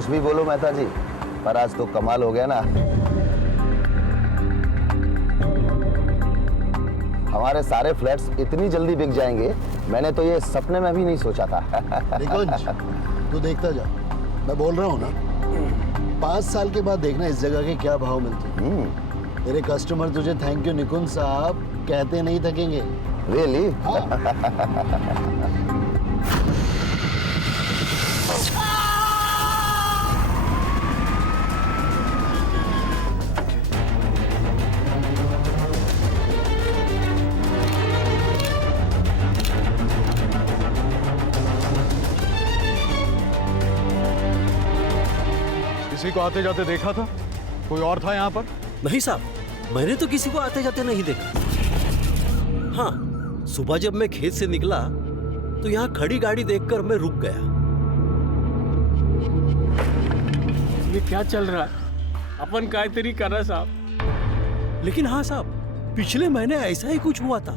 कुछ भी बोलो मेहता जी, पर आज तो कमाल हो गया ना। हमारे सारे फ्लैट्स इतनी जल्दी बिक जाएंगे, मैंने तो ये सपने में भी नहीं सोचा था। निकुंज, तू देखता जा, मैं बोल रहा हूँ ना, 5 साल के बाद देखना इस जगह के क्या भाव मिलते हैं। तेरे कस्टमर तुझे थैंक यू निकुंज साहब कहते नहीं थकेंगे। रियली? किसी को आते जाते देखा था? कोई और था यहाँ पर? नहीं साहब, मैंने तो किसी को आते जाते नहीं देखा। हाँ, सुबह जब मैं खेत से निकला तो यहाँ खड़ी गाड़ी देखकर मैं रुक गया। ये क्या चल रहा है? अपन काहीतरी करा साहब। लेकिन हाँ साहब, पिछले महीने ऐसा ही कुछ हुआ था।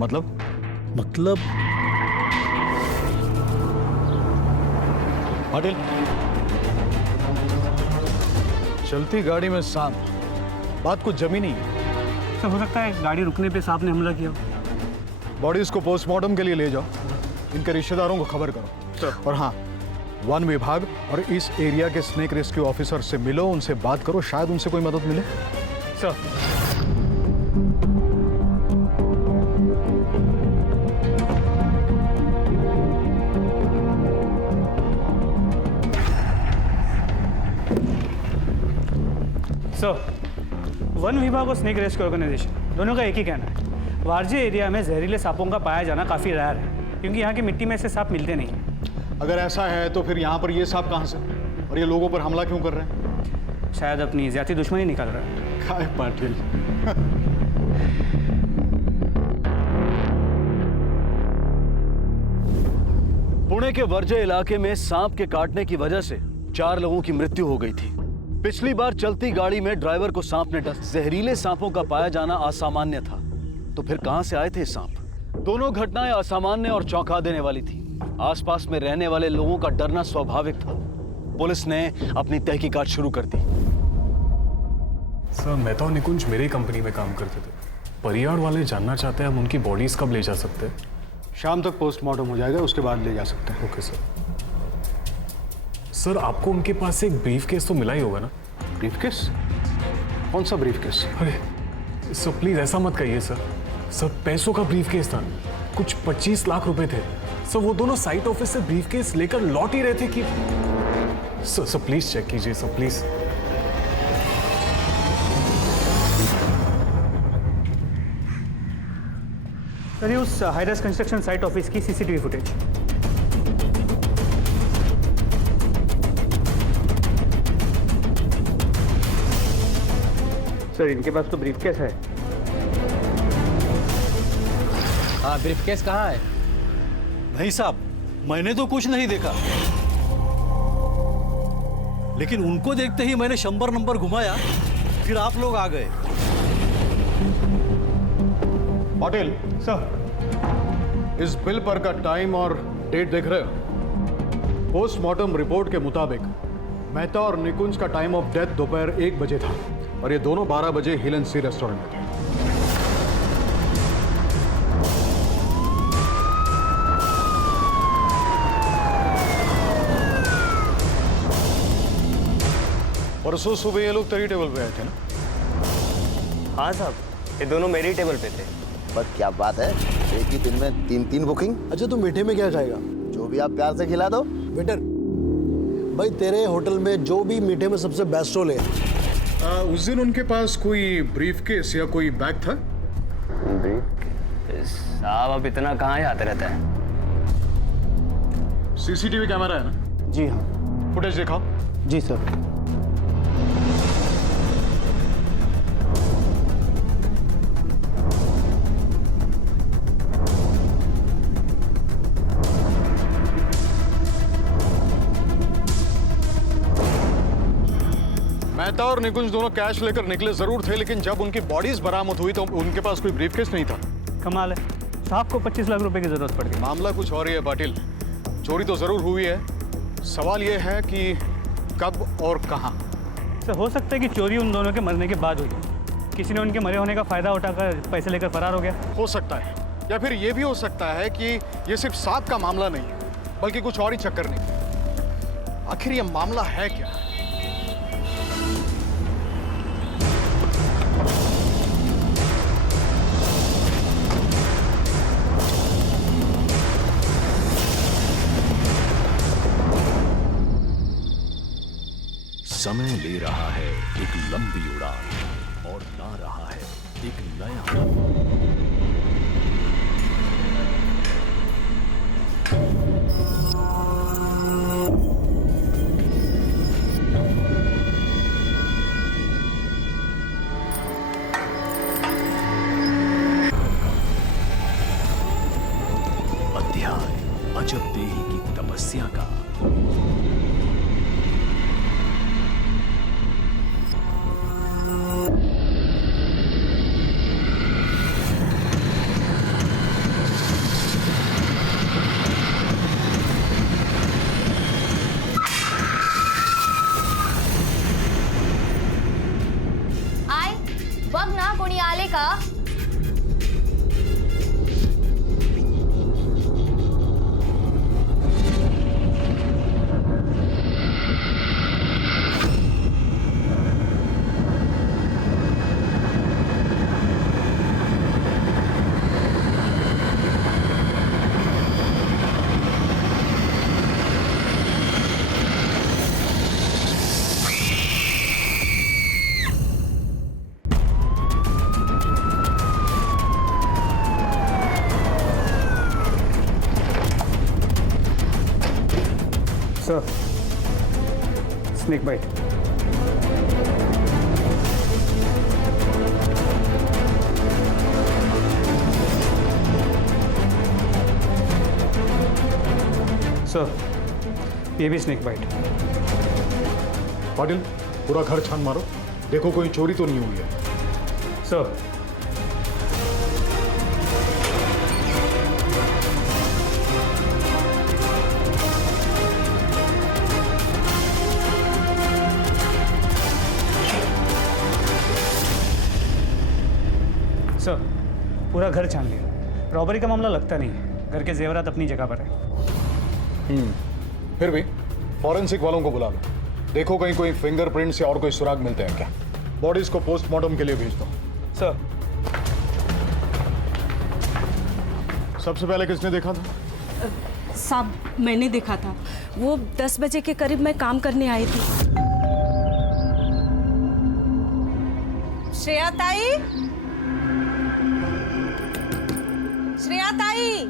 मतलब पाटिल, चलती गाड़ी में सांप, बात कुछ जमी नहीं है। सर हो सकता है गाड़ी रुकने पे सांप ने हमला किया। बॉडीज को पोस्टमार्टम के लिए ले जाओ, इनके रिश्तेदारों को खबर करो। और हाँ, वन विभाग और इस एरिया के स्नेक रेस्क्यू ऑफिसर से मिलो, उनसे बात करो, शायद उनसे कोई मदद मिले। सर वन विभाग और स्नेक रेस्क्यू ऑर्गेनाइजेशन दोनों का एक ही कहना है, वारजे एरिया में जहरीले सांपों का पाया जाना काफ़ी रेयर है, क्योंकि यहाँ की मिट्टी में ऐसे सांप मिलते नहीं। अगर ऐसा है तो फिर यहाँ पर ये सांप कहाँ से, और ये लोगों पर हमला क्यों कर रहे हैं? शायद अपनी ज़्यादा दुश्मनी निकाल रहा है। काय पाटिल। पुणे के वर्जे इलाके में सांप के काटने की वजह से 4 लोगों की मृत्यु हो गई थी। पिछली बार चलती गाड़ी में ड्राइवर को सांप ने जहरीले सांपों का पाया जाना असामान्य था, तो फिर कहां से आए थे सांप? दोनों घटनाएं असामान्य और चौंका देने वाली थी। आसपास में रहने वाले लोगों का डरना स्वाभाविक था। पुलिस ने अपनी तहकीकात शुरू कर दी। सर, मैं तो निकुंज मेरी कंपनी में काम करते थे। परियार वाले जानना चाहते हैं हम उनकी बॉडीज कब ले जा सकते हैं। शाम तक पोस्टमार्टम हो जाएगा, उसके बाद ले जा सकते हैं। Okay sir. सर, आपको उनके पास से एक ब्रीफ केस तो मिला ही होगा ना? ब्रीफकेस? कौन सा ब्रीफकेस? अरे सर प्लीज ऐसा मत कहिए सर। सर पैसों का ब्रीफ केस था, कुछ 25 लाख रुपए थे। सर वो दोनों साइट ऑफिस से ब्रीफ केस लेकर लौट ही रहे थे कि सर प्लीज चेक कीजिए सर, प्लीज। सर ये उस हाइरस कंस्ट्रक्शन साइट ऑफिस की सीसीटीवी फुटेज। सर इनके पास तो ब्रीफकेस है। हाँ, ब्रीफकेस कहाँ है? नहीं साहब, मैंने तो कुछ नहीं देखा, लेकिन उनको देखते ही मैंने 100 नंबर घुमाया, फिर आप लोग आ गए। पाटिल सर, इस बिल पर का टाइम और डेट देख रहे हो? पोस्टमार्टम रिपोर्ट के मुताबिक मेहता और निकुंज का टाइम ऑफ डेथ दोपहर 1 बजे था, और ये दोनों 12 बजे हिल एंड सी रेस्टोरेंट में थे। परसों सुबह ये लोग तेरी टेबल पे आए थे ना? हाँ साहब, ये दोनों मेरी टेबल पे थे। बस क्या बात है, एक ही दिन में 3-3 बुकिंग। अच्छा, तू मीठे में क्या खाएगा? जो भी आप प्यार से खिला दो। वेटर, भाई तेरे होटल में जो भी मीठे में सबसे बेस्ट हो ले। उस दिन उनके पास कोई ब्रीफकेस या कोई बैग था? साहब अब इतना कहाँ याद रहता है? सीसीटीवी कैमरा है ना? जी हाँ। फुटेज दिखाओ। जी सर। मेहता और निकुंज दोनों कैश लेकर निकले जरूर थे, लेकिन जब उनकी बॉडीज बरामद हुई तो उनके पास कोई ब्रीफकेस नहीं था। कमाल है, साहब को 25 लाख रुपए की जरूरत पड़ गई। मामला कुछ और ही है पाटिल। चोरी तो जरूर हुई है, सवाल यह है कि कब और कहाँ? सर हो सकता है कि चोरी उन दोनों के मरने के बाद हुई, किसी ने उनके मरे होने का फ़ायदा उठाकर पैसे लेकर फरार हो गया। हो सकता है, या फिर ये भी हो सकता है कि ये सिर्फ सांप का मामला नहीं है, बल्कि कुछ और ही चक्कर नहीं। आखिर ये मामला है क्या? समय ले रहा है एक लंबी उड़ान और ला रहा है एक नया अध्याय अजब देही की तपस्या का। बघ ना कोणी आले का? Sir, snake bite. सर, ये भी स्नेक बाइट। पाटिल, पूरा घर छान मारो, देखो कोई चोरी तो नहीं हुई है। सर, सर, पूरा घर छान लिया, रॉबरी का मामला लगता नहीं है, घर के जेवरात अपनी जगह पर है। फिर भी फॉरेंसिक वालों को बुला लो, देखो कहीं कोई फिंगरप्रिंट्स या और कोई सुराग मिलते हैं क्या। बॉडीज को पोस्टमार्टम के लिए भेज दो। सर, सबसे पहले किसने देखा था? साहब, मैंने देखा था। वो 10 बजे के करीब मैं काम करने आई थी। श्रेया ताई, श्रेया ताई।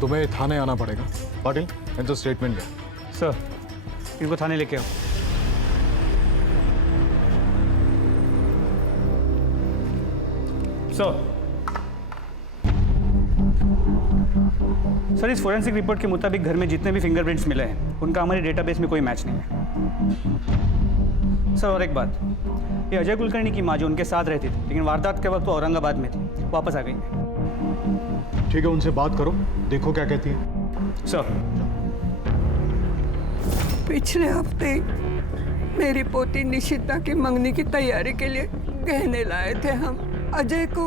तुम्हें थाने आना पड़ेगा। पाटिल, इनसे स्टेटमेंट ले। सर, इनको थाने लेके आओ। सर, इस फोरेंसिक रिपोर्ट के मुताबिक घर में जितने भी फिंगरप्रिंट्स मिले हैं उनका हमारे डेटाबेस में कोई मैच नहीं है। सर, और एक बात, ये अजय कुलकर्णी की माँ जो उनके साथ रहती थी, लेकिन वारदात के वक्त वो औरंगाबाद में थी, वापस आ गई है। ठीक है, उनसे बात करो, देखो क्या कहती है। सर, पिछले हफ्ते मेरी पोती निशिता की मंगनी की तैयारी के लिए गहने लाए थे हम। अजय को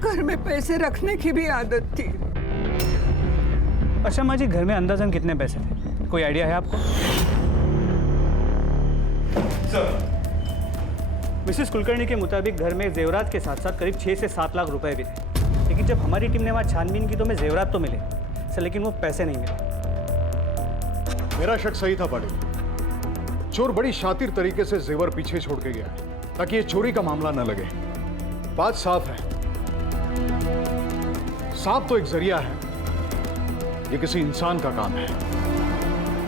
घर में पैसे रखने की भी आदत थी। अच्छा माँ जी, घर में अंदाजन कितने पैसे थे, कोई आइडिया है आपको? सर, मिसेस कुलकर्णी के मुताबिक घर में जेवरात के साथ साथ करीब 6 से 7 लाख रुपए भी थे, लेकिन जब हमारी टीम ने वहाँ छानबीन की तो हमें जेवरात तो मिले सर, लेकिन वो पैसे नहीं मिले। मेरा शक सही था पाटिल, चोर बड़ी शातिर तरीके से जेवर पीछे छोड़ के गया ताकि ये चोरी का मामला न लगे। बात साफ है, सांप तो एक जरिया है, ये किसी इंसान का काम है,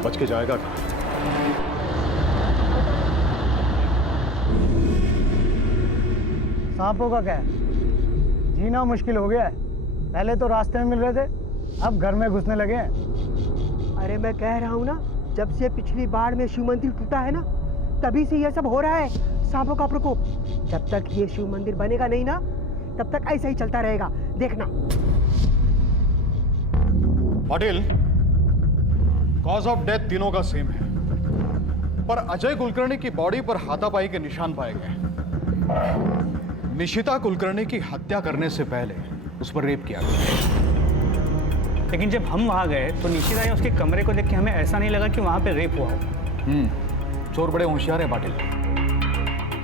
बच के जाएगा कहाँ? सांपों का क्या है, जीना मुश्किल हो गया है। पहले तो रास्ते में मिल रहे थे, अब घर में घुसने लगे हैं। अरे मैं कह रहा हूँ ना, जब से पिछली बार में शिव मंदिर टूटा है ना, तभी से यह सब हो रहा है, सांपों का प्रकोप। जब तक ये शिव मंदिर बनेगा नहीं ना, तब तक ऐसा ही चलता रहेगा, देखना। पाटिल, कॉज ऑफ डेथ तीनों का सेम है, पर अजय कुलकर्णी की बॉडी पर हाथापाई के निशान पाए गए। निशिता कुलकर्णी की हत्या करने से पहले उस पर रेप किया गया। लेकिन जब हम वहाँ गए तो निशिता या उसके कमरे को देख के हमें ऐसा नहीं लगा कि वहाँ पे रेप हुआ हो। चोर बड़े होशियार है पाटिल,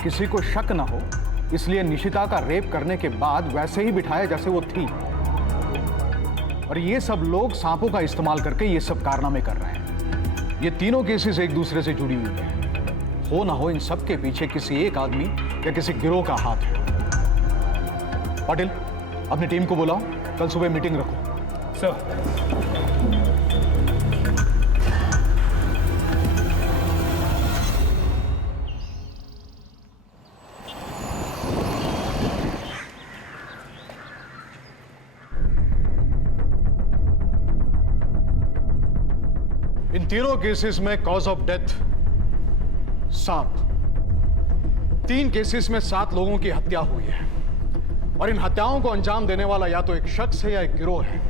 किसी को शक ना हो इसलिए निशिता का रेप करने के बाद वैसे ही बिठाया जैसे वो थी। और ये सब लोग सांपों का इस्तेमाल करके ये सब कारनामे कर रहे हैं। ये तीनों केसेस एक दूसरे से जुड़ी हुई हैं। हो ना हो इन सब के पीछे किसी एक आदमी या किसी गिरोह का हाथ है। पाटिल, अपनी टीम को बुलाओ, कल सुबह मीटिंग रखो। सर, इन तीनों केसेस में कॉज ऑफ डेथ सांप। 3 केसेस में 7 लोगों की हत्या हुई है और इन हत्याओं को अंजाम देने वाला या तो एक शख्स है या एक गिरोह है।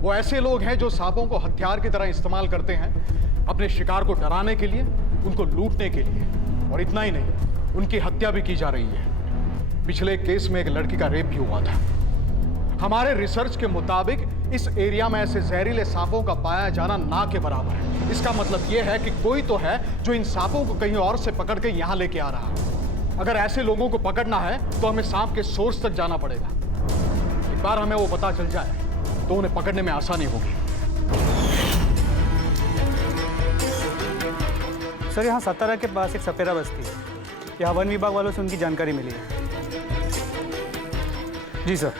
वो ऐसे लोग हैं जो सांपों को हथियार की तरह इस्तेमाल करते हैं, अपने शिकार को डराने के लिए, उनको लूटने के लिए। और इतना ही नहीं, उनकी हत्या भी की जा रही है। पिछले केस में एक लड़की का रेप भी हुआ था। हमारे रिसर्च के मुताबिक इस एरिया में ऐसे जहरीले सांपों का पाया जाना ना के बराबर है। इसका मतलब यह है कि कोई तो है जो इन सांपों को कहीं और से पकड़ के यहां लेके आ रहा है। अगर ऐसे लोगों को पकड़ना है तो हमें सांप के सोर्स तक जाना पड़ेगा। एक बार हमें वो पता चल जाए तो उन्हें पकड़ने में आसानी होगी। सर, यहाँ सतारा के पास एक सपेरा बस्ती है। यहाँ वन विभाग वालों से उनकी जानकारी मिली है। जी सर।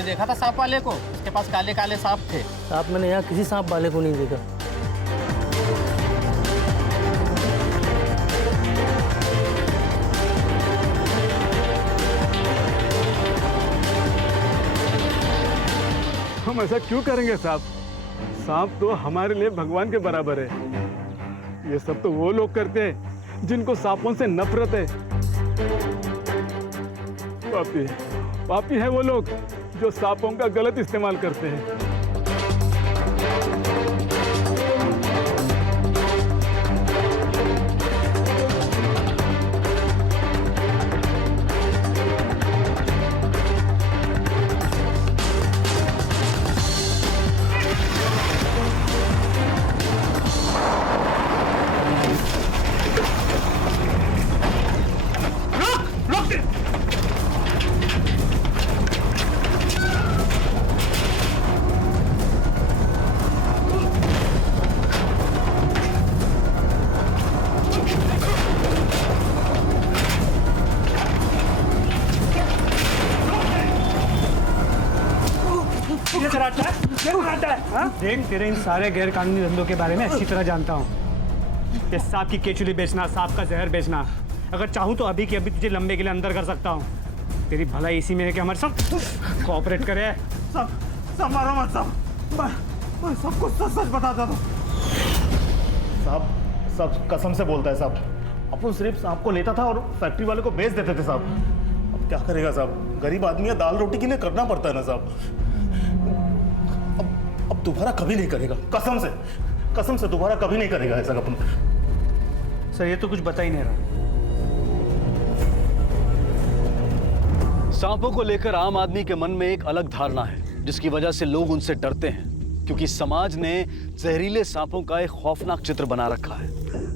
देखा था सांप वाले को? उसके पास काले काले सांप थे। साहब, मैंने यहाँ किसी सांप वाले को नहीं देखा। हम ऐसा क्यों करेंगे साहब? सांप तो हमारे लिए भगवान के बराबर है। ये सब तो वो लोग करते हैं जिनको सांपों से नफरत है। पापी पापी है वो लोग जो सांपों का गलत इस्तेमाल करते हैं। देख, तेरे इन सारे गैर कानूनी धंधों के बारे में अच्छी तरह जानता हूँ। ये सांप की केचुली बेचना, सांप का जहर बेचना, अगर चाहूँ तो अभी के अभी तुझे लंबे के लिए अंदर कर सकता हूँ। तेरी भलाई इसी में है कि हमारे साथ कोऑपरेट करे। सब मारो मत साहब, मैं सब कुछ सच सच बताता था। साहब, सब कसम से बोलता है साहब। अपन सिर्फ सांप को लेता था और फैक्ट्री वाले को बेच देते थे साहब। अब क्या करेगा साहब, गरीब आदमी है, दाल रोटी के लिए करना पड़ता है ना साहब। अब दोबारा कभी नहीं करेगा, कसम से दोबारा कभी नहीं करेगा ऐसा अपन। सर, ये तो कुछ बता ही नहीं रहा। सांपों को लेकर आम आदमी के मन में एक अलग धारणा है, जिसकी वजह से लोग उनसे डरते हैं, क्योंकि समाज ने जहरीले सांपों का एक खौफनाक चित्र बना रखा है।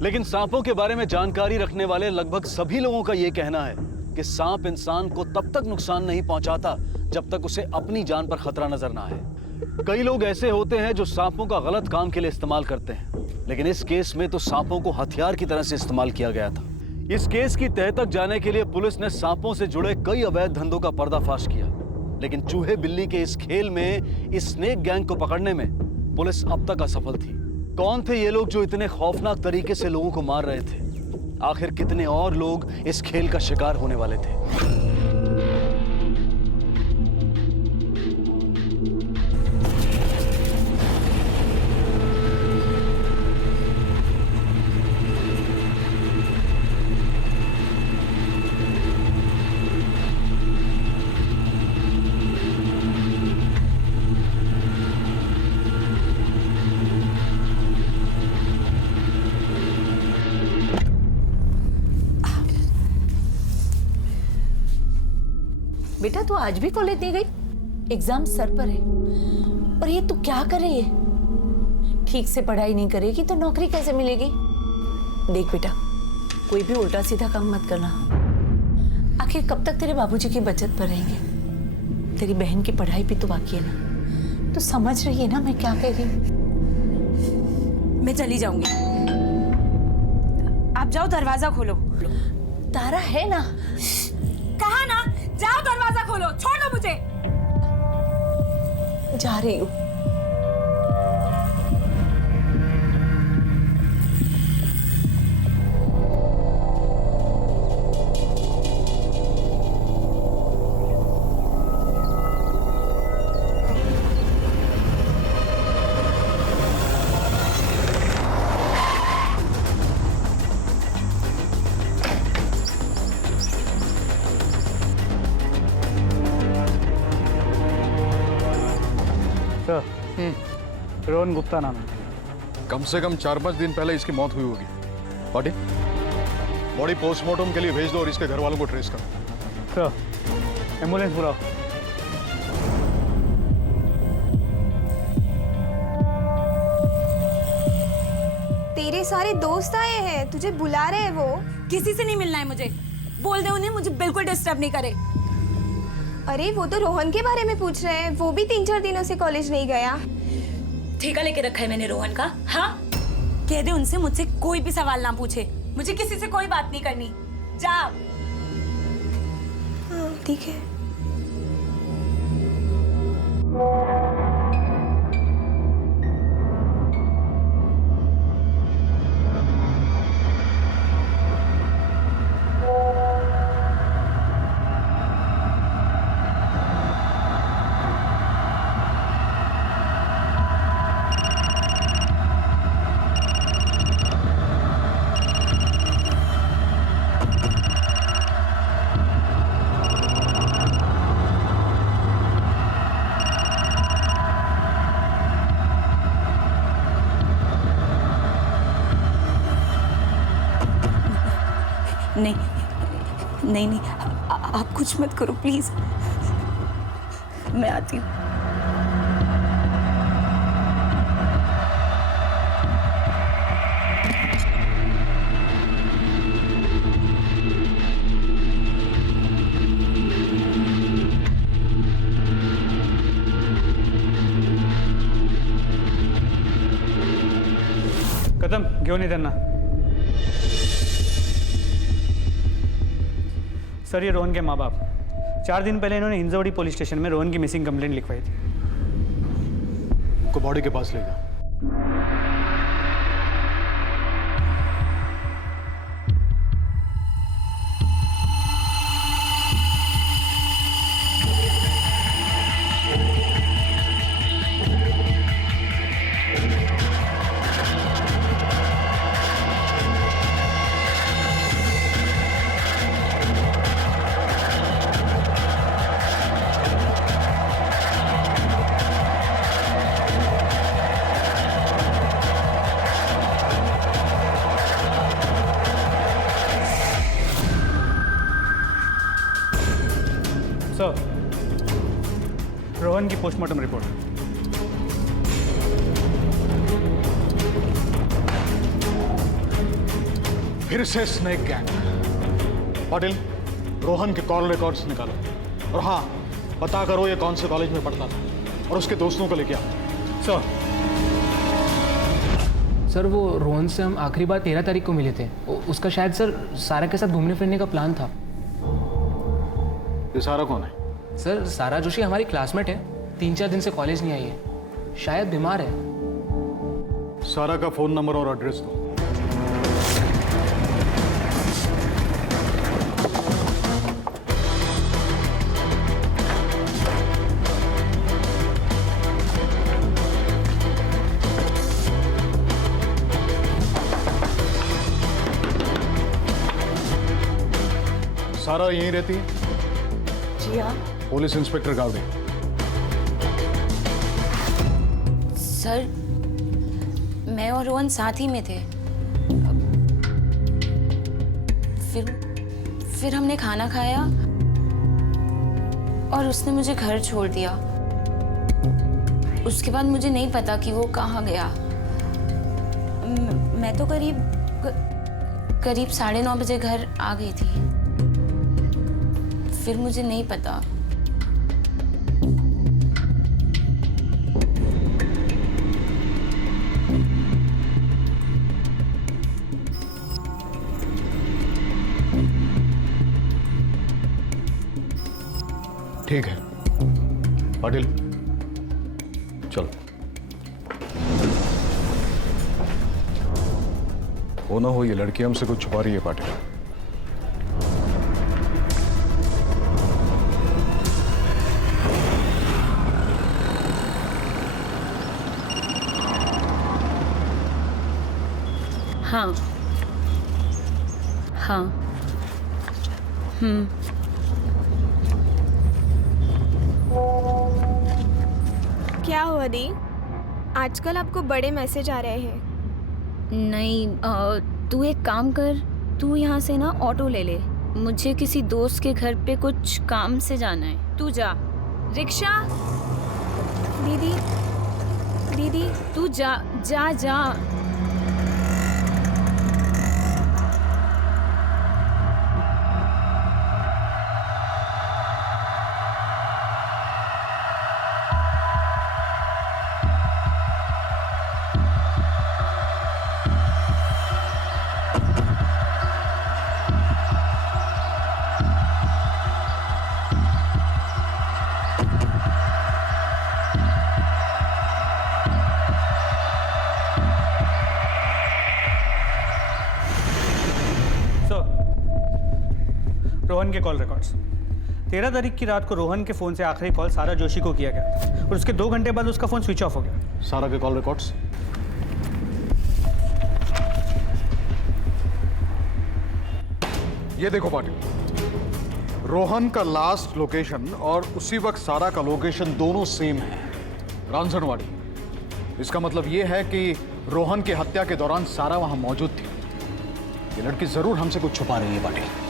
लेकिन सांपों के बारे में जानकारी रखने वाले लगभग सभी लोगों का यह कहना है कि सांप इंसान को तब तक नुकसान नहीं पहुंचाता जब तक उसे अपनी जान पर खतरा नजर ना आए। कई लोग ऐसे होते हैं जो सांपों का गलत काम के लिए इस्तेमाल करते हैं, लेकिन इस केस में तो सांपों को हथियार की तरह से इस्तेमाल किया गया था। इस केस की तह तक जाने के लिए पुलिस ने सांपों से जुड़े कई अवैध धंधों का पर्दाफाश किया, लेकिन चूहे बिल्ली के इस खेल में इस स्नेक गैंग को पकड़ने में पुलिस अब तक असफल थी। कौन थे ये लोग जो इतने खौफनाक तरीके से लोगों को मार रहे थे? आखिर कितने और लोग इस खेल का शिकार होने वाले थे? बेटा तू आज भी कॉलेज नहीं गई? एग्जाम सर पर है और ये तू क्या कर रही है? ठीक से पढ़ाई नहीं करेगी तो नौकरी कैसे मिलेगी? देख बेटा, कोई भी उल्टा सीधा काम मत करना। आखिर कब तक तेरे बाबूजी की बचत पर रहेंगे? तेरी बहन की पढ़ाई भी तो बाकी है ना। तो समझ रही है ना मैं क्या कह रही हूँ? मैं चली जाऊंगी। आप जाओ, दरवाजा खोलो। तारा है ना? कहा ना, जाओ दरवाजा खोलो, छोड़ दो मुझे। जा रही हूँ। रोहन गुप्ता नाम है। कम से कम 4-5 दिन पहले इसकी मौत हुई होगी। पाटिल, बॉडी पोस्टमार्टम के लिए भेज दो और इसके घर वालों को ट्रेस करो। सर, एम्बुलेंस बुलाओ। तेरे सारे दोस्त आए हैं, तुझे बुला रहे हैं वो। किसी से नहीं मिलना है मुझे। बोल दे उन्हें मुझे बिल्कुल डिस्टर्ब नहीं करे। अरे वो तो रोहन के बारे में पूछ रहे हैं, वो भी 3-4 दिनों से कॉलेज नहीं गया। ठेका लेके रखा है मैंने रोहन का। हाँ, कह दे उनसे मुझसे कोई भी सवाल ना पूछे। मुझे किसी से कोई बात नहीं करनी। जा। ठीक है। नहीं नहीं, आप कुछ मत करो प्लीज। मैं आती हूँ। कदम घेऊन ये त्यांना। सर, ये रोहन के माँ बाप 4 दिन पहले इन्होंने हिंजवड़ी पुलिस स्टेशन में रोहन की मिसिंग कंप्लेंट लिखवाई थी। को बॉडी के पास ले जा। रोहन की पोस्टमार्टम रिपोर्ट। फिर से स्नेक गैंग। पाटिल, रोहन के कॉल रिकॉर्ड्स निकालो और हाँ, पता करो ये कौन से कॉलेज में पढ़ता था और उसके दोस्तों को लेके आओ। सर, वो रोहन से हम आखिरी बार 13 तारीख को मिले थे। उसका शायद सर सारा के साथ घूमने फिरने का प्लान था। ये सारा कौन है? सर, सारा जोशी हमारी क्लासमेट है। 3-4 दिन से कॉलेज नहीं आई है, शायद बीमार है। सारा का फोन नंबर और एड्रेस दो। सारा यहीं रहती है? जी हाँ। Police inspector Gawde. सर, मैं और रोहन साथ ही में थे। फिर हमने खाना खाया और उसने मुझे घर छोड़ दिया। उसके बाद मुझे नहीं पता कि वो कहाँ गया। मैं तो करीब 9:30 बजे घर आ गई थी। फिर मुझे नहीं पता। ठीक है पाटिल, चलो। वो ना हो ये लड़की हमसे कुछ छुपा रही है पाटिल। हाँ हाँ। क्या हुआ दी? आजकल आपको बड़े मैसेज आ रहे हैं। नहीं, तू एक काम कर, तू यहाँ से ना ऑटो ले ले। मुझे किसी दोस्त के घर पे कुछ काम से जाना है। तू जा। रिक्शा। दीदी दीदी तू जा जा जा। रोहन के कॉल रिकॉर्ड्स। 13 तारीख की रात को रोहन के फोन से आखिरी कॉल सारा जोशी को किया गया और उसके 2 घंटे बाद उसका फोन स्विच ऑफ हो गया। सारा के कॉल रिकॉर्ड्स। ये देखो पाटिल, रोहन का लास्ट लोकेशन और उसी वक्त सारा का लोकेशन दोनों सेम है, रांसनवाड़ी। इसका मतलब ये है कि रोहन की हत्या के दौरान सारा वहां मौजूद थी। ये लड़की जरूर हमसे कुछ छुपा रही है पाटिल।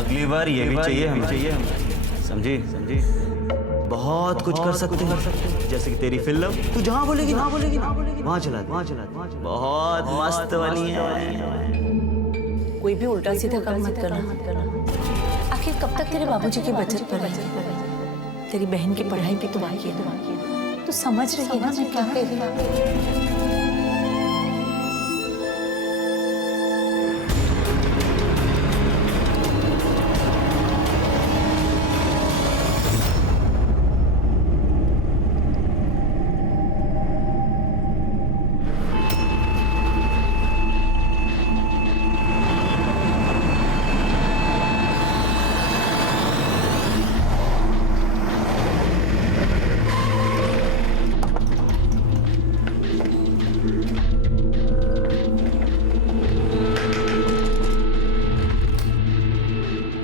अगली बार ये भी चाहिए हमें, समझी? बहुत कुछ कर सकते हैं, जैसे कि तेरी फिल्म तू जहाँ बोलेगी वहाँ चला बहुत मस्त बनी है। कोई भी उल्टा सीधा काम मत करना। आखिर कब तक तेरे बाबूजी की बचत पर रहेगी? तेरी बहन की पढ़ाई भी तो बाकी है। तू समझ रही है ना मैं क्या कह रही हूँ?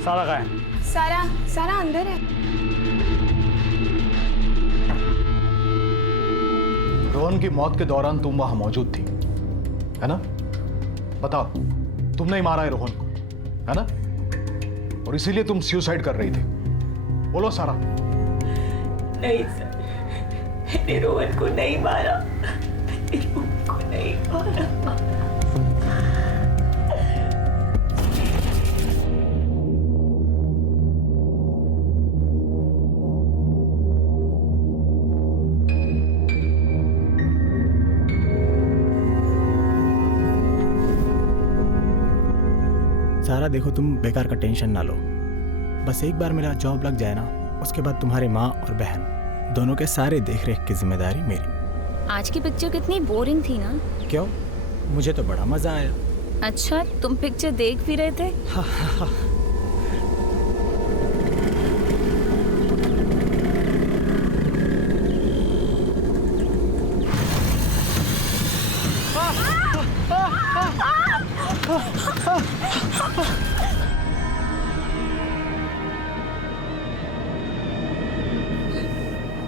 सारा कहाँ है? सारा अंदर है। रोहन की मौत के दौरान तुम वहां मौजूद थी, है ना? बताओ, तुमने ही मारा है रोहन को, है ना? और इसीलिए तुम सुसाइड कर रही थी। बोलो सारा। नहीं सर, मैंने रोहन को नहीं मारा, मैंने रोहन को नहीं मारा। सारा देखो, तुम बेकार का टेंशन ना लो। बस एक बार मेरा जॉब लग जाए ना, उसके बाद तुम्हारी माँ और बहन दोनों के सारे देख रेख की जिम्मेदारी मेरी। आज की पिक्चर कितनी बोरिंग थी ना? क्यों? मुझे तो बड़ा मजा आया। अच्छा, तुम पिक्चर देख भी रहे थे? हाँ।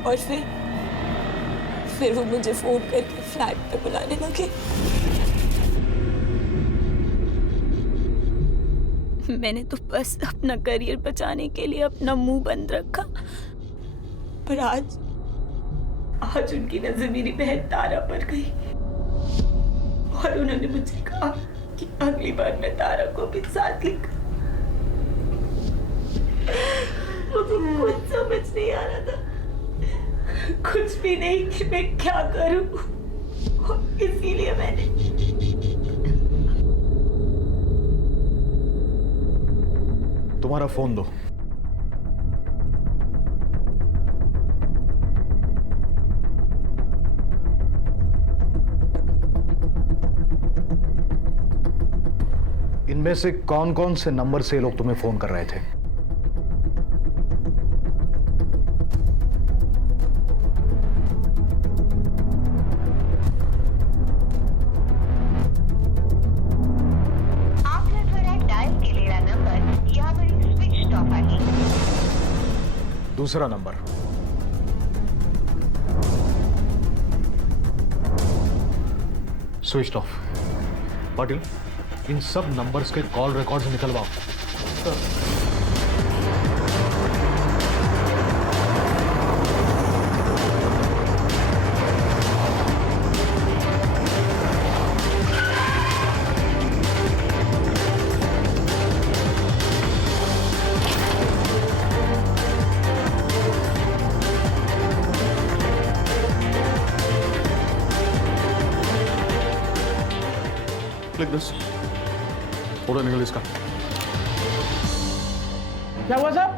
और फिर वो मुझे फोन करके फ्लैट पे बुलाने लगे। मैंने तो बस अपना करियर बचाने के लिए अपना मुंह बंद रखा, पर आज उनकी नजर मेरी बहन तारा पर गई और उन्होंने मुझे कहा कि अगली बार मैं तारा को भी साथ लेकर। मुझे कुछ समझ नहीं आ रहा था, कुछ भी नहीं कि मैं क्या करूं, और इसीलिए मैंने तुम्हारा फोन दो। इनमें से कौन कौन से नंबर से लोग तुम्हें फोन कर रहे थे? दूसरा नंबर स्विच ऑफ। पाटिल, इन सब नंबर्स के कॉल रिकॉर्ड्स निकलवाओ। Click this. फोटो निकल इसका। क्या हुआ साहब?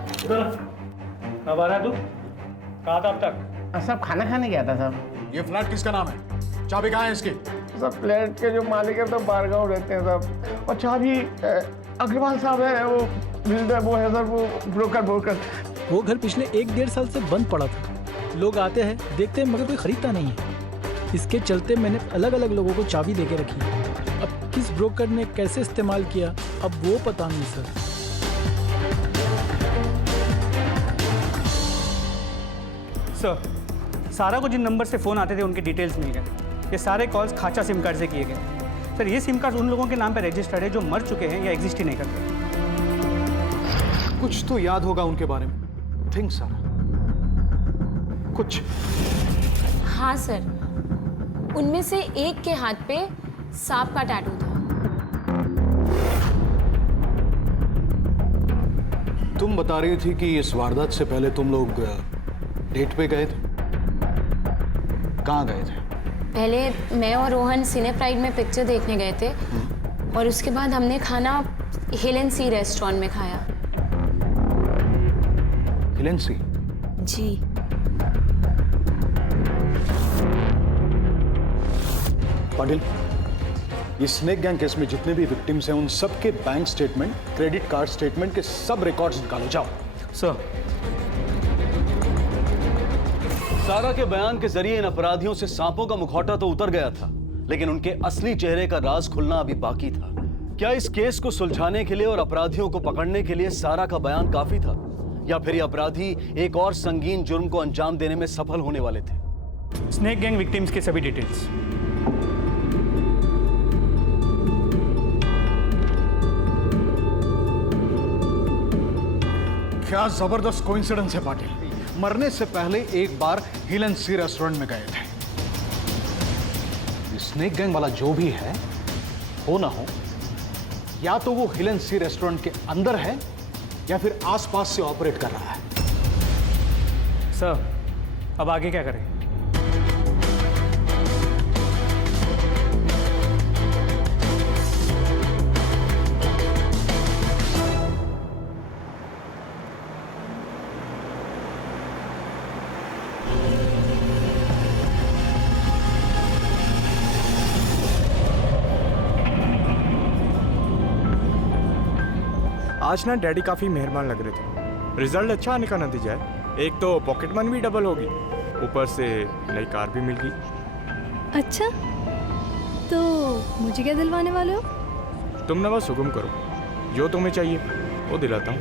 कब आ रहा तू? कहाँ था अब तक? सब खाना खाने गया था साहब। ये फ्लैट किसका नाम है? चाबी कहाँ है इसकी? सब फ्लैट के जो मालिक है तो बारगांव रहते हैं साहब, और चाबी अग्रवाल साहब है, वो बिल्डर वो है सर, वो ब्रोकर। वो घर पिछले 1-1.5 साल से बंद पड़ा था। लोग आते हैं, देखते हैं, मगर कोई खरीदता नहीं है। इसके चलते मैंने अलग अलग लोगों को चाबी देके रखी है। अब किस ब्रोकर ने कैसे इस्तेमाल किया, अब वो पता नहीं सर। सर, सारा को जिन नंबर से फ़ोन आते थे उनके डिटेल्स मिल गए। ये सारे कॉल्स खाचा सिम कार्ड से किए गए। सर, ये सिम कार्ड उन लोगों के नाम पर रजिस्टर्ड है जो मर चुके हैं या एग्जिस्ट ही नहीं करते। कुछ तो याद होगा उनके बारे में। थिंक सारा कुछ। हाँ सर, उनमें से एक के हाथ पे सांप का टैटू था। तुम बता रही थी कि इस वारदात से पहले तुम लोग डेट पे गए थे। कहाँ गए थे? पहले मैं और रोहन सिने प्राइड में पिक्चर देखने गए थे, और उसके बाद हमने खाना हिलन सी रेस्टोरेंट में खाया। हिलन सी? जी। पाटिल, ये स्नेक गैंग केस में जितने भी विक्टिम्स हैं उन सबके bank statement, credit card statement के सब रिकॉर्ड्स निकालो। जाओ। सर, सारा के बयान के जरिए इन अपराधियों से सांपों का मुखौटा तो उतर गया था, लेकिन उनके असली चेहरे का राज खुलना अभी बाकी था। क्या इस केस को सुलझाने के लिए और अपराधियों को पकड़ने के लिए सारा का बयान काफी था, या फिर ये अपराधी एक और संगीन जुर्म को अंजाम देने में सफल होने वाले थे? स्नेक गैंग विक्टिम्स के सभी डिटेल्स। क्या जबरदस्त कोइंसिडेंस है पाटिल। मरने से पहले एक बार हिल एंड सी रेस्टोरेंट में गए थे। स्नेक गैंग वाला जो भी है, हो ना हो, या तो वो हिल एंड सी रेस्टोरेंट के अंदर है या फिर आसपास से ऑपरेट कर रहा है। सर, अब आगे क्या करें? आज ना डैडी काफ़ी मेहरबान लग रहे थे। रिजल्ट अच्छा आने का नतीजा है। एक तो पॉकेट मनी भी डबल होगी, ऊपर से नई कार भी मिल गई। अच्छा, तो मुझे क्या दिलवाने वाले हो? तुम ना बस हुक्म करो, जो तुम्हें चाहिए वो दिलाता हूँ।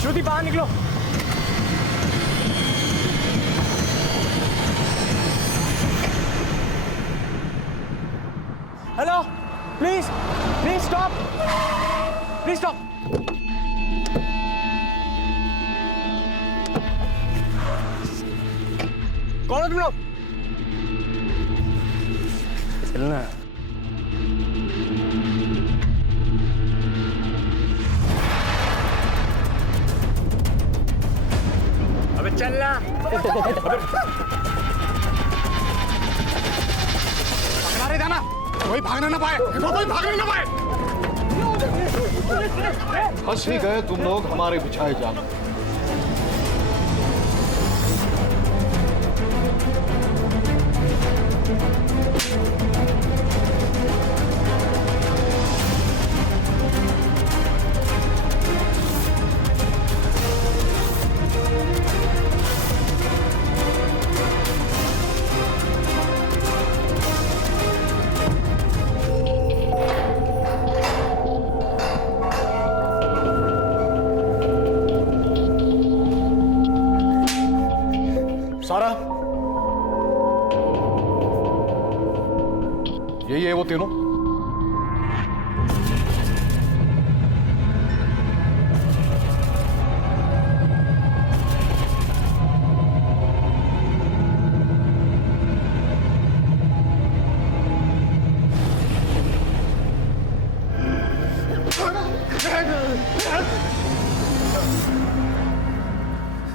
श्रुति, बाहर निकलो। Hello, please please stop, please stop. कौन हो तुम लोग? चलना। अबे चलना। पकड़ा रे जाना, कोई भागने ना पाए, कोई भागने ना पाए। फंस ही गए तुम लोग हमारे बिछाए जाल। सारा, यही है वो तीनों।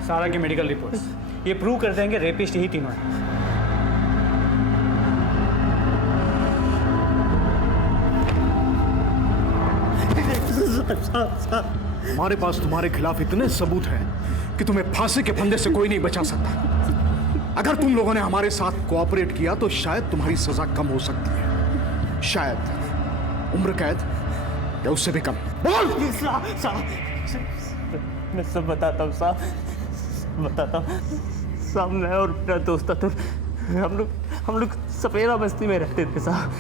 सारा की मेडिकल रिपोर्ट्स ये प्रूव कर देंगे रेपिस्ट ही तीनों हैं। हमारे पास तुम्हारे खिलाफ इतने सबूत हैं कि तुम्हें फांसी के फंदे से कोई नहीं बचा सकता। अगर तुम लोगों ने हमारे साथ कोऑपरेट किया तो शायद तुम्हारी सजा कम हो सकती है, शायद उम्र कैद या उससे भी कम। बोल। मैं सब बताता हूँ साहब, बताता हूँ साहब। मैं और मेरा दोस्त अतुल हम लोग सपेरा बस्ती में रहते थे साहब।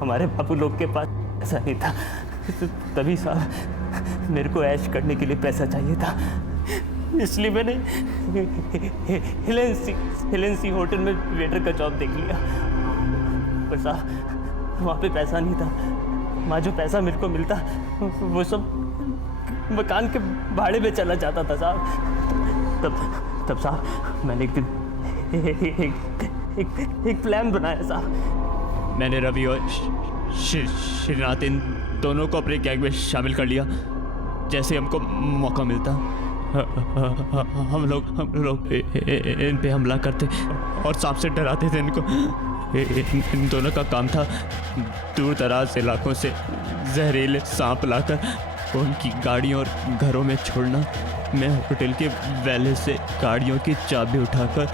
हमारे बापू लोग के पास पैसा नहीं था, तभी साहब मेरे को ऐश करने के लिए पैसा चाहिए था, इसलिए मैंने हिलेंसी होटल में वेटर का जॉब देख लिया। पर साहब वहाँ पे पैसा नहीं था, वहाँ जो पैसा मेरे को मिलता वो सब मकान के भाड़े में चला जाता था साहब। तब साहब मैंने एक दिन एक प्लान बनाया साहब। मैंने रवि और श्रीनाथ इन दोनों को अपने गैंग में शामिल कर लिया। जैसे हमको मौका मिलता हम लोग इन पे हमला करते और सांप से डराते थे इनको। इन दोनों का काम था दूर दराज इलाकों से जहरीले सांप लाकर उनकी गाड़ियों और घरों में छोड़ना। मैं होटल के वैले से गाड़ियों की चाबी उठाकर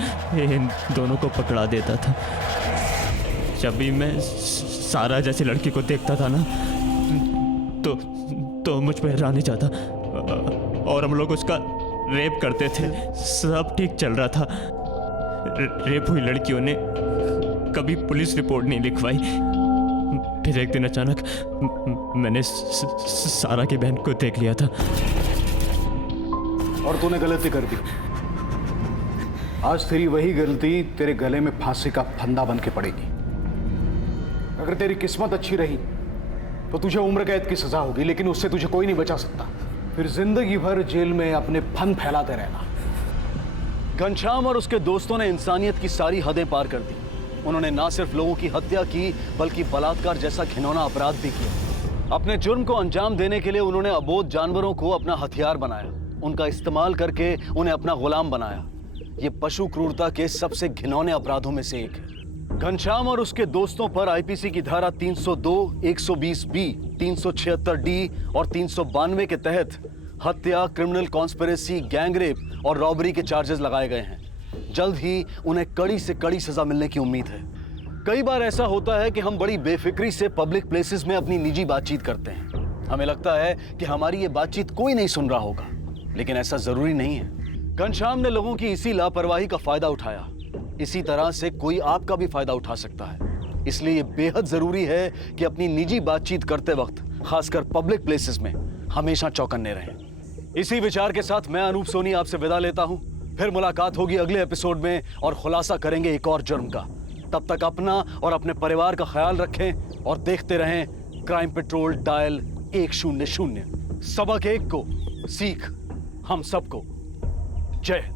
इन दोनों को पकड़ा देता था। जब भी मैं सारा जैसी लड़की को देखता था ना तो मुझ पर हैरानी जाता और हम लोग उसका रेप करते थे। सब ठीक चल रहा था, रेप हुई लड़कियों ने कभी पुलिस रिपोर्ट नहीं लिखवाई। फिर एक दिन अचानक मैंने सारा की बहन को देख लिया था। और तूने गलती कर दी। आज तेरी वही गलती तेरे गले में फांसी का फंदा बन के पड़ेगी। अगर तेरी किस्मत अच्छी रही तो तुझे उम्र कैद की सजा होगी, लेकिन उससे तुझे कोई नहीं बचा सकता। फिर जिंदगी भर जेल में अपने फन फैलाते रहना। घनश्याम और उसके दोस्तों ने इंसानियत की सारी हदें पार कर दी। उन्होंने ना सिर्फ लोगों की हत्या की बल्कि बलात्कार जैसा घिनौना अपराध भी किया। अपने जुर्म को अंजाम देने के लिए उन्होंने अबोध जानवरों को अपना हथियार बनाया, उनका इस्तेमाल करके उन्हें अपना गुलाम बनाया। ये पशु क्रूरता के सबसे घिनौने अपराधों में से एक है। घनश्याम और उसके दोस्तों पर आईपीसी की धारा 302, 120B, 376D और 392 के तहत हत्या, क्रिमिनल कॉन्स्पिरेसी, गैंगरेप और रॉबरी के चार्जेस लगाए गए हैं। जल्द ही उन्हें कड़ी से कड़ी सजा मिलने की उम्मीद है। कई बार ऐसा होता है कि हम बड़ी बेफिक्री से पब्लिक प्लेसेस में अपनी निजी बातचीत करते हैं। हमें लगता है कि हमारी ये बातचीत कोई नहीं सुन रहा होगा, लेकिन ऐसा जरूरी नहीं है। घनश्याम ने लोगों की इसी लापरवाही का फायदा उठाया। इसी तरह से कोई आपका भी फायदा उठा सकता है। इसलिए ये बेहद जरूरी है कि अपनी निजी बातचीत करते वक्त, खासकर पब्लिक प्लेसेस में, हमेशा चौकन्ने रहें। इसी विचार के साथ मैं अनूप सोनी आपसे विदा लेता हूं। फिर मुलाकात होगी अगले एपिसोड में और खुलासा करेंगे एक और जुर्म का। तब तक अपना और अपने परिवार का ख्याल रखें और देखते रहें क्राइम पेट्रोल डायल 100। सबक एक को, सीख हम सबको। जय हिंद।